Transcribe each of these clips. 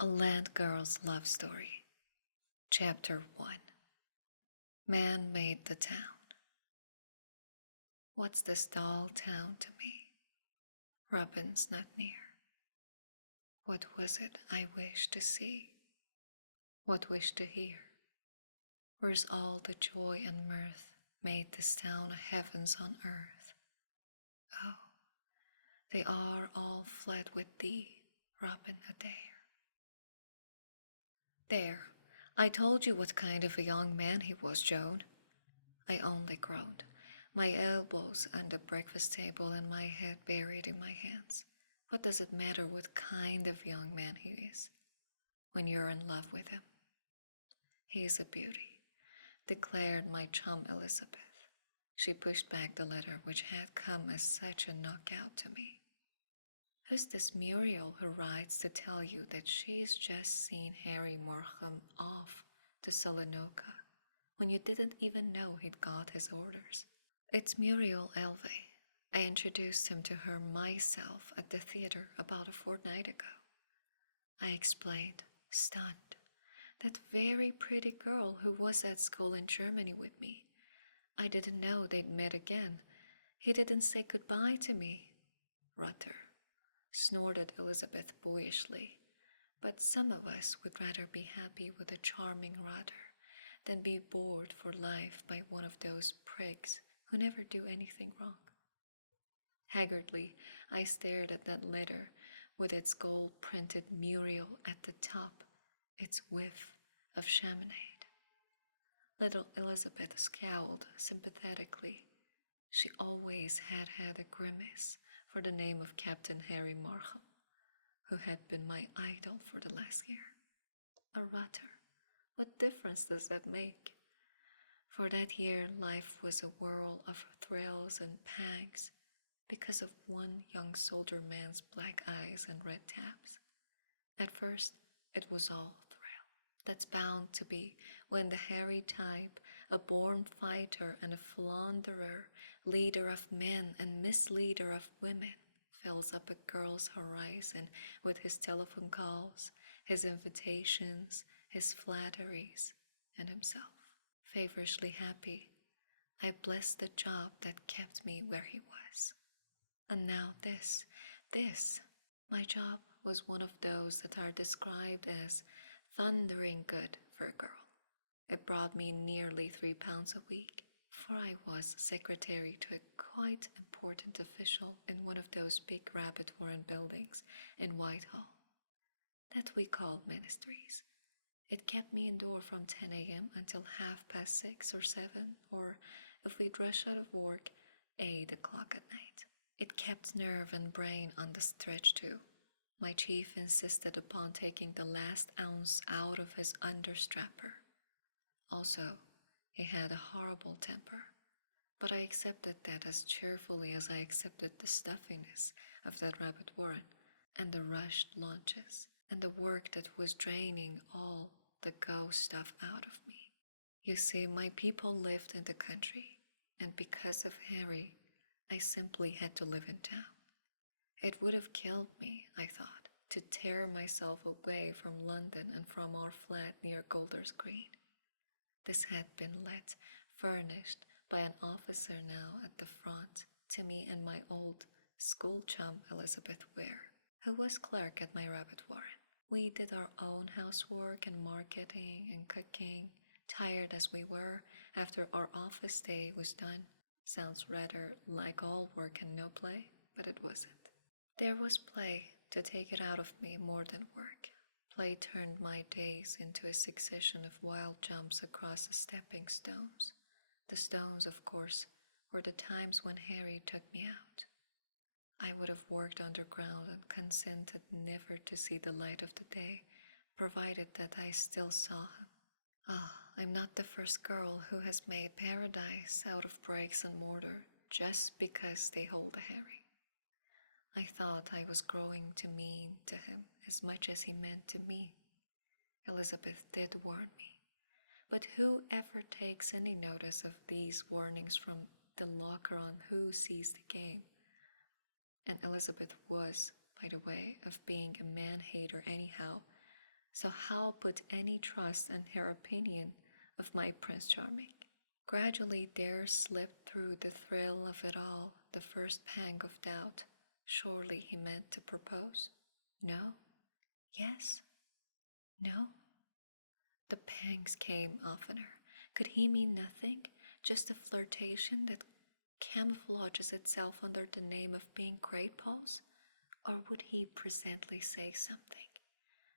A Land Girl's Love Story. Chapter 1. Man Made the Town. What's this dull town to me? Robin's not near. What was it I wished to see? What wished to hear? Where's all the joy and mirth made this town a heavens on earth? Oh, they are all fled with thee, Robin Adair. There, I told you what kind of a young man he was, Joan. I only groaned, my elbows on the breakfast table and my head buried in my hands. What does it matter what kind of young man he is, when you're in love with him? He is a beauty, declared my chum Elizabeth. She pushed back the letter which had come as such a knockout to me. Who's this Muriel who writes to tell you that she's just seen Harry Markham off to Salanoka, when you didn't even know he'd got his orders? It's Muriel Elvey. I introduced him to her myself at the theater about a fortnight ago. I explained, stunned. That very pretty girl who was at school in Germany with me. I didn't know they'd met again. He didn't say goodbye to me. Rutter, snorted Elizabeth boyishly. But some of us would rather be happy with a charming Rutter than be bored for life by one of those prigs who never do anything wrong. Haggardly, I stared at that letter with its gold-printed Muriel at the top, its whiff of chamonade. Little Elizabeth scowled sympathetically. She always had had a grimace for the name of Captain Harry Markham, who had been my idol for the last year. A Rutter. What difference does that make? For that year life was a whirl of thrills and pangs because of one young soldier man's black eyes and red tabs. At first, it was all thrill. That's bound to be when the hairy type, a born fighter and a flounderer, leader of men and misleader of women, fills up a girl's horizon with his telephone calls, his invitations, his flatteries, and himself. Feverishly happy, I blessed the job that kept me where he was. And now this. My job was one of those that are described as thundering good for a girl. It brought me nearly £3 a week, for I was secretary to a quite important official in one of those big rabbit warren buildings in Whitehall that we called ministries. It kept me indoor from 10 a.m. until 6:30 or 7, or if we'd rush out of work, 8 o'clock at night. It kept nerve and brain on the stretch too. My chief insisted upon taking the last ounce out of his understrapper. Also, he had a horrible temper, but I accepted that as cheerfully as I accepted the stuffiness of that rabbit warren, and the rushed lunches, and the work that was draining all the go stuff out of me. You see, my people lived in the country, and because of Harry, I simply had to live in town. It would have killed me, I thought, to tear myself away from London and from our flat near Golders Green. This had been let, furnished by an officer now at the front, to me and my old school chum Elizabeth Ware, who was clerk at my rabbit warren. We did our own housework and marketing and cooking, tired as we were after our office day was done. Sounds rather like all work and no play, but it wasn't. There was play to take it out of me more than work. Play turned my days into a succession of wild jumps across the stepping stones. The stones, of course, were the times when Harry took me out. I would have worked underground and consented never to see the light of the day, provided that I still saw him. I'm not the first girl who has made paradise out of bricks and mortar just because they hold a Harry. I thought I was growing to mean to him as much as he meant to me. Elizabeth did warn me, but who ever takes any notice of these warnings from the locker on Who Sees the Game? And Elizabeth was, by the way, of being a man-hater anyhow, So how put any trust in her opinion of my Prince Charming? Gradually there slipped through the thrill of it all the first pang of doubt. Surely he meant to propose? No? Yes? No? The pangs came oftener. Could he mean nothing? Just a flirtation that camouflages itself under the name of being grateful? Or would he presently say something?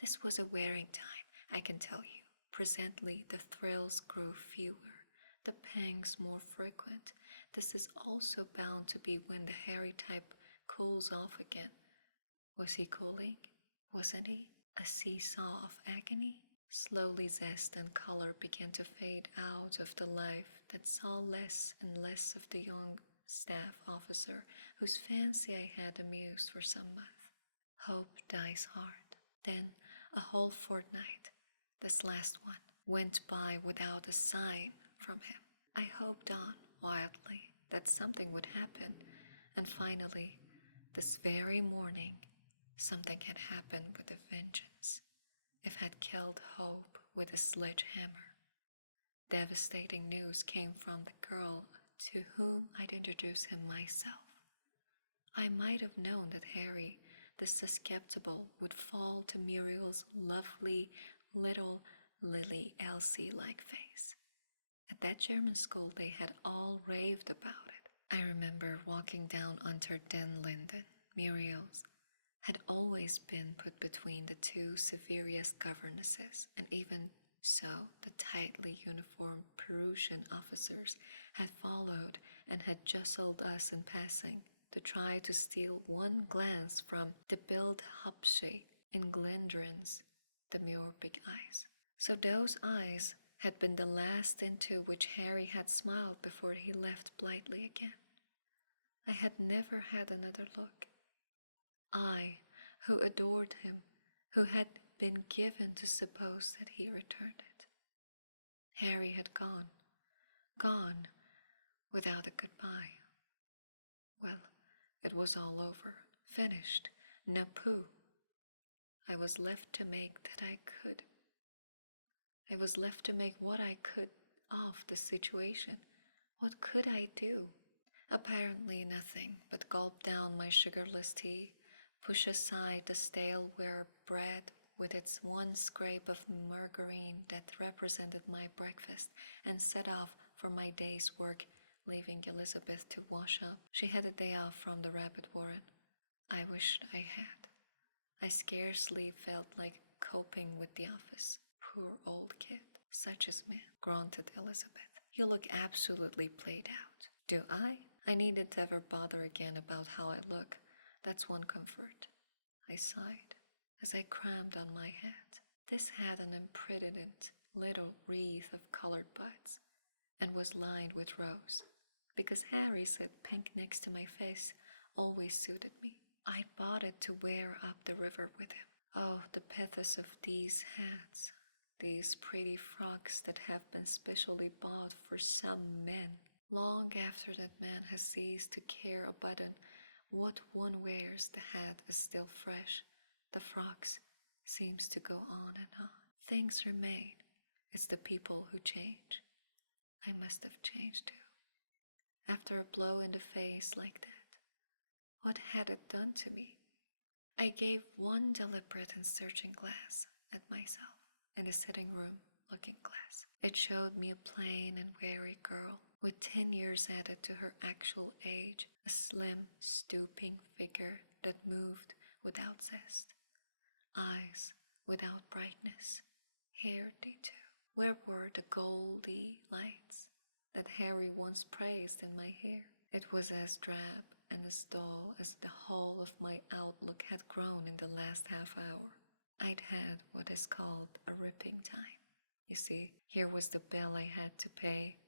This was a wearing time, I can tell you. Presently the thrills grew fewer, the pangs more frequent. This is also bound to be when the hairy type cools off again. Was he cooling? Wasn't he? A seesaw of agony? Slowly zest and color began to fade out of the life that saw less and less of the young staff officer whose fancy I had amused for some months. Hope dies hard. Then a whole fortnight, this last one, went by without a sign from him. I hoped on wildly that something would happen, and finally, this very morning, something had happened with a vengeance. It had killed hope with a sledgehammer. Devastating news came from the girl to whom I'd introduced him myself. I might have known that Harry, the susceptible, would fall to Muriel's lovely little Lily Elsie-like face. At that German school they had all raved about it. I remember walking down Unter den Linden. Muriel's had always been put between the two severest governesses, and even so the tightly uniformed Perusian officers had followed and had jostled us in passing to try to steal one glance from the Bildhübsche in Glendron's demure big eyes. So those eyes had been the last into which Harry had smiled before he left Blightly again. I had never had another look. I, who adored him, who had been given to suppose that he returned it. Harry had gone without a goodbye. Well, it was all over, finished, napoo. I was left to make that I could. I was left to make what I could of the situation. What could I do? Apparently nothing, but gulp down my sugarless tea, push aside the staleware bread with its one scrape of margarine that represented my breakfast, and set off for my day's work, leaving Elizabeth to wash up. She had a day off from the rabbit warren. I wished I had. I scarcely felt like coping with the office. Poor old kid. Such is man, grunted Elizabeth. You look absolutely played out. Do I? I needn't ever bother again about how I look. That's one comfort. I sighed as I crammed on my hat. This had an impertinent little wreath of colored buds, and was lined with rose, because Harry said pink next to my face always suited me. I'd bought it to wear up the river with him. Oh, the pathos of these hats, these pretty frocks that have been specially bought for some men. Long after that man has ceased to care a button what one wears, the hat is still fresh. The frocks seems to go on and on. Things remain. It's the people who change. I must have changed too. After a blow in the face like that, what had it done to me? I gave one deliberate and searching glance at myself in the sitting room looking glass. It showed me a plain and weary girl with 10 years added to her actual age, a slim, stooping figure that moved without zest, eyes without brightness, hair ditto. Where were the goldy lights that Harry once praised in my hair? It was as drab and as dull as the whole of my outlook had grown in the last half hour. I'd had what is called a ripping time. You see, here was the bill I had to pay.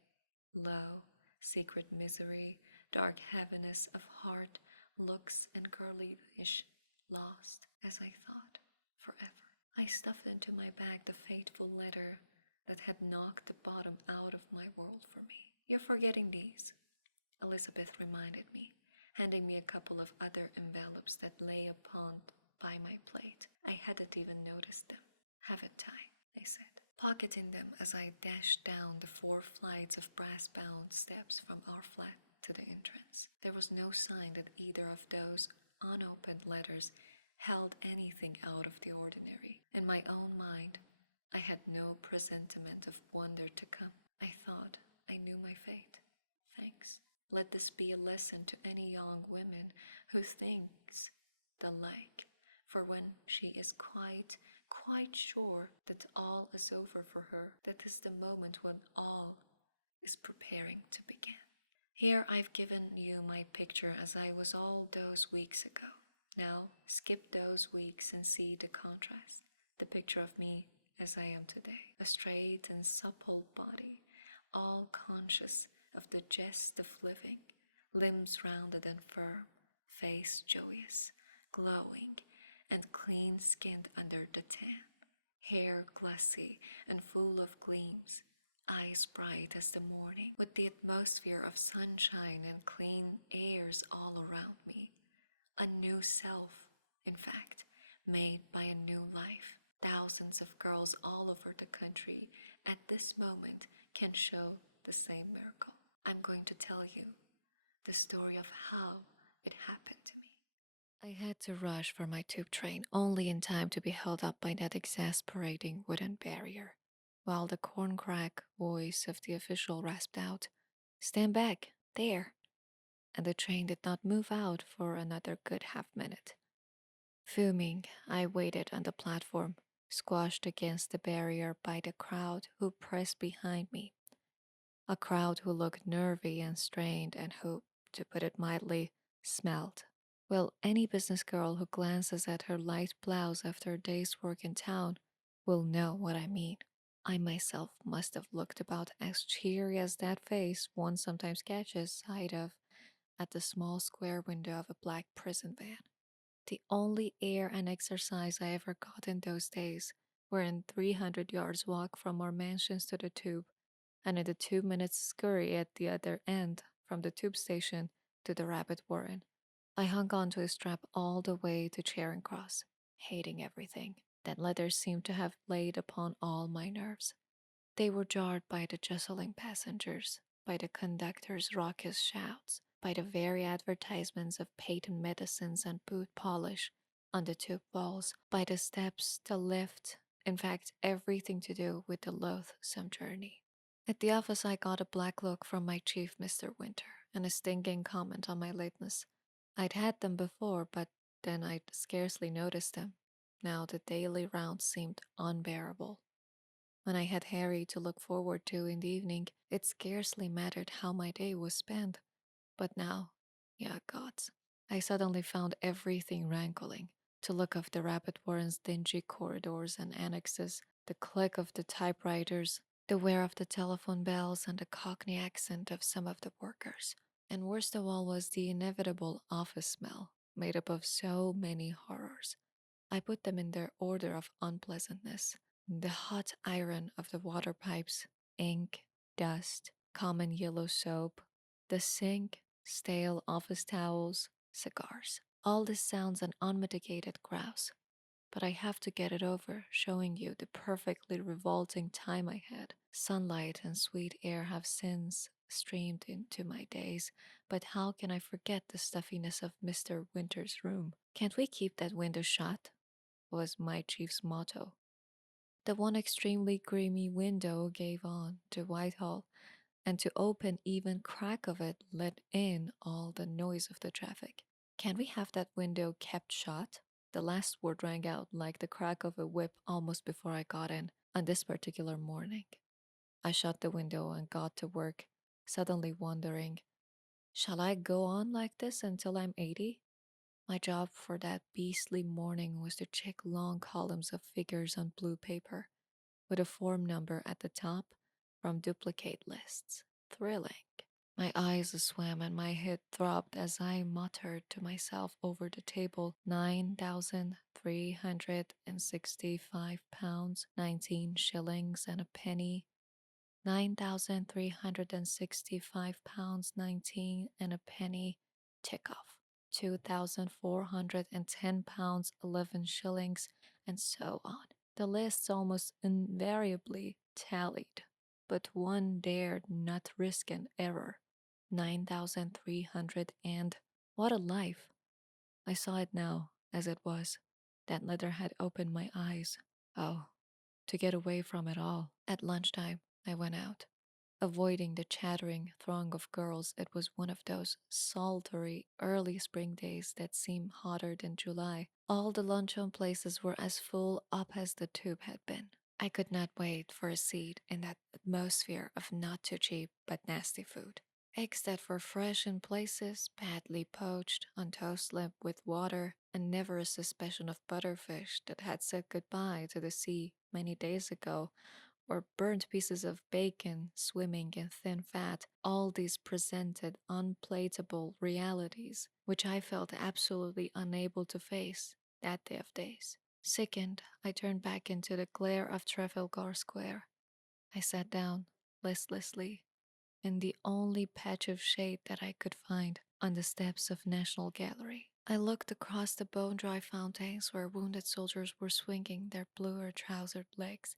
Low, secret misery, dark heaviness of heart, looks and girlish lost, as I thought, forever. I stuffed into my bag the fateful letter that had knocked the bottom out of my world for me. You're forgetting these, Elizabeth reminded me, handing me a couple of other envelopes that lay upon by my plate. I hadn't even noticed them. Haven't I? I said, pocketing them as I dashed down the 4 flights of brass bound steps from our flat to the entrance. There was no sign that either of those unopened letters held anything out of the ordinary. In my own mind, I had no presentiment of wonder to come. I thought I knew my fate. Thanks. Let this be a lesson to any young woman who thinks the like, for when she is quite sure that all is over for her, that is the moment when all is preparing to begin. Here I've given you my picture as I was all those weeks ago. Now skip those weeks and see the contrast. The picture of me as I am today. A straight and supple body, all conscious of the jest of living, limbs rounded and firm, face joyous, glowing, and clean skinned under the tan, hair glossy and full of gleams, eyes bright as the morning, with the atmosphere of sunshine and clean airs all around me. A new self, in fact, made by a new life. Thousands of girls all over the country at this moment can show the same miracle. I'm going to tell you the story of how it happened to me. I had to rush for my tube train only in time to be held up by that exasperating wooden barrier, while the corncrack voice of the official rasped out, "Stand back, there!" And the train did not move out for another good half-minute. Fuming, I waited on the platform, squashed against the barrier by the crowd who pressed behind me. A crowd who looked nervy and strained and who, to put it mildly, smelled. Well, any business girl who glances at her light blouse after a day's work in town will know what I mean. I myself must have looked about as cheery as that face one sometimes catches sight of at the small square window of a black prison van. The only air and exercise I ever got in those days were in 300 yards walk from our mansions to the tube, and in the 2 minutes scurry at the other end from the tube station to the rabbit warren. I hung on to a strap all the way to Charing Cross, hating everything. That letter seemed to have laid upon all my nerves. They were jarred by the jostling passengers, by the conductor's raucous shouts, by the very advertisements of patent medicines and boot polish on the tube walls, by the steps, the lift, in fact, everything to do with the loathsome journey. At the office, I got a black look from my chief, Mr. Winter, and a stinging comment on my lateness. I'd had them before, but then I'd scarcely noticed them. Now the daily round seemed unbearable. When I had Harry to look forward to in the evening, it scarcely mattered how my day was spent. But now, yeah, gods, I suddenly found everything rankling. To look of the rabbit warren's dingy corridors and annexes, the click of the typewriters, the wear of the telephone bells, and the cockney accent of some of the workers. And worst of all was the inevitable office smell, made up of so many horrors. I put them in their order of unpleasantness. The hot iron of the water pipes, ink, dust, common yellow soap, the sink, stale office towels, cigars. All this sounds an unmitigated grouse, but I have to get it over, showing you the perfectly revolting time I had. Sunlight and sweet air have since streamed into my days, but how can I forget the stuffiness of Mr. Winter's room? Can't we keep that window shut? Was my chief's motto. The one extremely grimy window gave on to Whitehall, and to open even crack of it let in all the noise of the traffic. Can we have that window kept shut? The last word rang out like the crack of a whip almost before I got in on this particular morning. I shut the window and got to work, suddenly wondering, shall I go on like this until I'm 80? My job for that beastly morning was to check long columns of figures on blue paper, with a form number at the top from duplicate lists. Thrilling. My eyes swam and my head throbbed as I muttered to myself over the table £9,365, 19 shillings and a penny. £9,365, 19 and a penny. Tick off. £2,410, 11 shillings, and so on. The lists almost invariably tallied, but one dared not risk an error. 9,300 and what a life! I saw it now, as it was. That letter had opened my eyes. Oh, to get away from it all. At lunchtime, I went out. Avoiding the chattering throng of girls, it was one of those sultry early spring days that seem hotter than July. All the luncheon places were as full up as the tube had been. I could not wait for a seat in that atmosphere of not too cheap but nasty food. Eggs that were fresh in places, badly poached, on toast limp with water, and never a suspicion of butterfish that had said goodbye to the sea many days ago, or burnt pieces of bacon swimming in thin fat, all these presented unplateable realities, which I felt absolutely unable to face that day of days. Sickened, I turned back into the glare of Trafalgar Square. I sat down, listlessly, in the only patch of shade that I could find on the steps of National Gallery. I looked across the bone dry fountains where wounded soldiers were swinging their bluer trousered legs.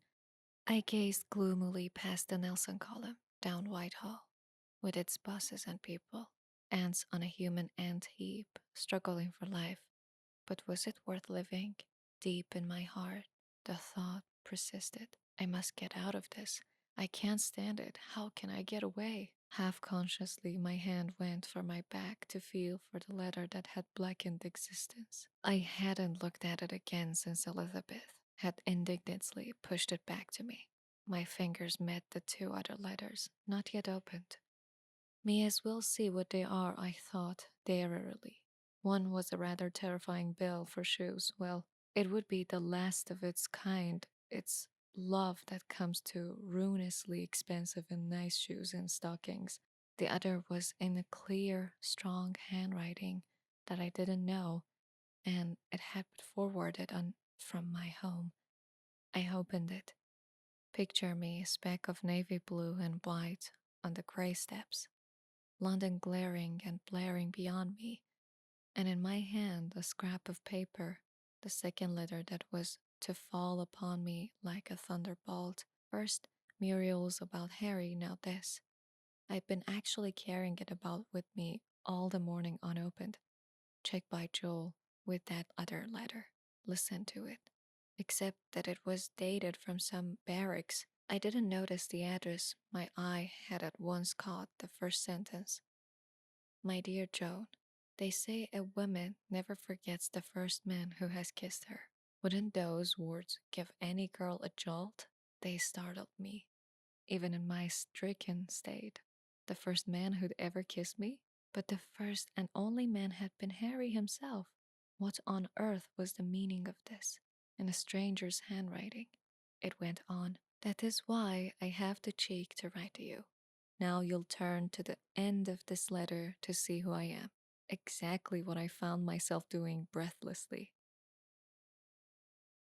I gazed gloomily past the Nelson column, down Whitehall, with its buses and people, ants on a human ant heap, struggling for life. But was it worth living? Deep in my heart, the thought persisted. I must get out of this. I can't stand it. How can I get away? Half consciously, my hand went for my back to feel for the letter that had blackened existence. I hadn't looked at it again since Elizabeth had indignantly pushed it back to me. My fingers met the two other letters, not yet opened. May as well see what they are, I thought, darily. One was a rather terrifying bill for shoes. Well, it would be the last of its kind. It's love that comes to ruinously expensive and nice shoes and stockings. The other was in a clear, strong handwriting that I didn't know, and it had been forwarded on from my home. I opened it. Picture me a speck of navy blue and white on the gray steps, London glaring and blaring beyond me, and in my hand a scrap of paper, the second letter that was to fall upon me like a thunderbolt. First, Muriel's about Harry, now this. I'd been actually carrying it about with me all the morning unopened. Checked by Joel with that other letter. Listen to it. Except that it was dated from some barracks. I didn't notice the address. My eye had at once caught the first sentence. My dear Joan, they say a woman never forgets the first man who has kissed her. Wouldn't those words give any girl a jolt? They startled me, even in my stricken state. The first man who'd ever kissed me? But the first and only man had been Harry himself. What on earth was the meaning of this? In a stranger's handwriting. It went on. That is why I have the cheek to write to you. Now you'll turn to the end of this letter to see who I am. Exactly what I found myself doing breathlessly.